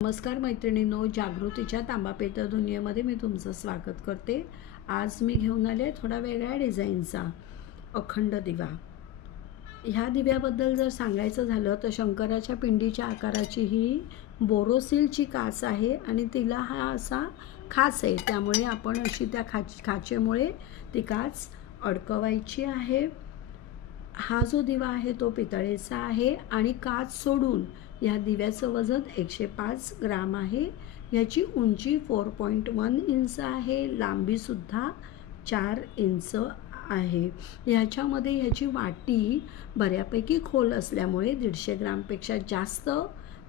नमस्कार मैत्रिणींनो, जागृतीच्या तांबापेतर दुनियेमध्ये मी तुमचं स्वागत करते। आज मी घेऊन आले थोडा वेगळ्या डिझाईनचा अखंड दिवा। ह्या दिव्याबद्दल जर सांगायचं झालं तर शंकराच्या पिंडीच्या आकाराची ही बोरोसिलची काच आहे आणि तिला हा असा खाच आहे, त्यामुळे आपण अशी त्या खाचेमुळे ती काच अडकवायची आहे। हा जो दिवा आहे तो पितळेचा आहे आणि काच सोडून या दिव्याचं वजन 105 ग्राम आहे। याची उंची 4.1 इंच आहे, लांबीसुद्धा 4 इंच आहे। ह्याच्यामध्ये ह्याची वाटी बऱ्यापैकी खोल असल्यामुळे 150 ग्रामपेक्षा जास्त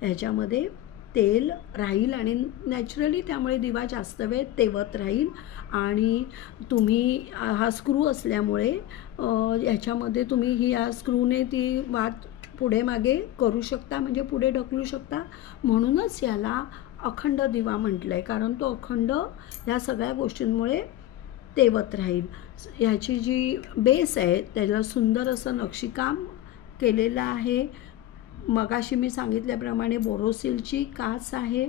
ह्याच्यामध्ये तेल राहील आणि नॅचरली त्यामुळे दिवा जास्त वेळ तेवत राहील। आणि तुम्ही हा स्क्रू असल्यामुळे ह्याच्यामध्ये तुम्ही या स्क्रूने ती वात पुढे मागे करू शकता, म्हणजे पुढे ढकलू शकता। म्हणूनच याला अखंड दिवा म्हटलं आहे, कारण तो अखंड ह्या सगळ्या गोष्टींमुळे तेवत राहील। ह्याची जी बेस आहे त्याला सुंदर असं नक्षीकाम केलेलं आहे। मगाशी मी सांगितल्याप्रमाणे बोरोसिलची काच आहे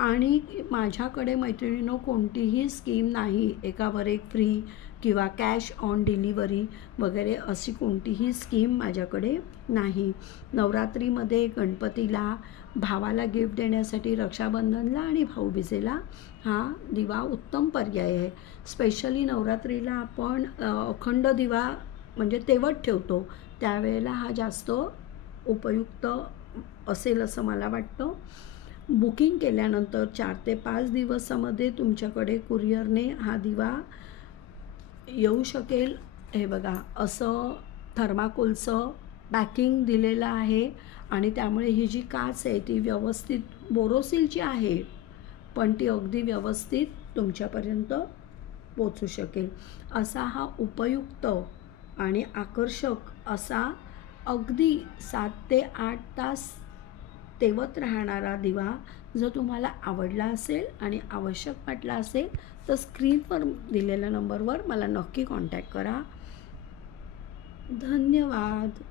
आणि माझ्याकडे मैत्रिणींनो कोणतीही स्कीम नाही, एकावर एक फ्री किंवा कॅश ऑन डिलिव्हरी वगैरे अशी कोणतीही स्कीम माझ्याकडे नाही। नवरात्रीमध्ये गणपतीला, भावाला गिफ्ट देण्यासाठी, रक्षाबंधनला आणि भाऊबीजेला हा दिवा उत्तम पर्याय आहे। स्पेशली नवरात्रीला आपण अखंड दिवा म्हणजे तेवत ठेवतो, त्यावेळेला हा जास्त उपयुक्त असेल असं मला वाटतं। बुकिंग केल्यानंतर 4 ते 5 दिवसामध्ये तुमच्याकडे कुरिअरने हा दिवा येऊ शकेल। हे बघा, असं थर्माकोलचं पॅकिंग दिलेलं आहे आणि त्यामुळे ही जी काच आहे ती व्यवस्थित बोरोसिलची आहे, पण ती अगदी व्यवस्थित तुमच्यापर्यंत पोचू शकेल। असा हा उपयुक्त आणि आकर्षक असा अगदी 7 ते 8 तास तेवत राहणारा दिवा जर तुम्हाला आवडला असेल आणि आवश्यक वाटला असेल तर स्क्रीनवर दिलेल्या नंबरवर मला नक्की कॉन्टॅक्ट करा। धन्यवाद।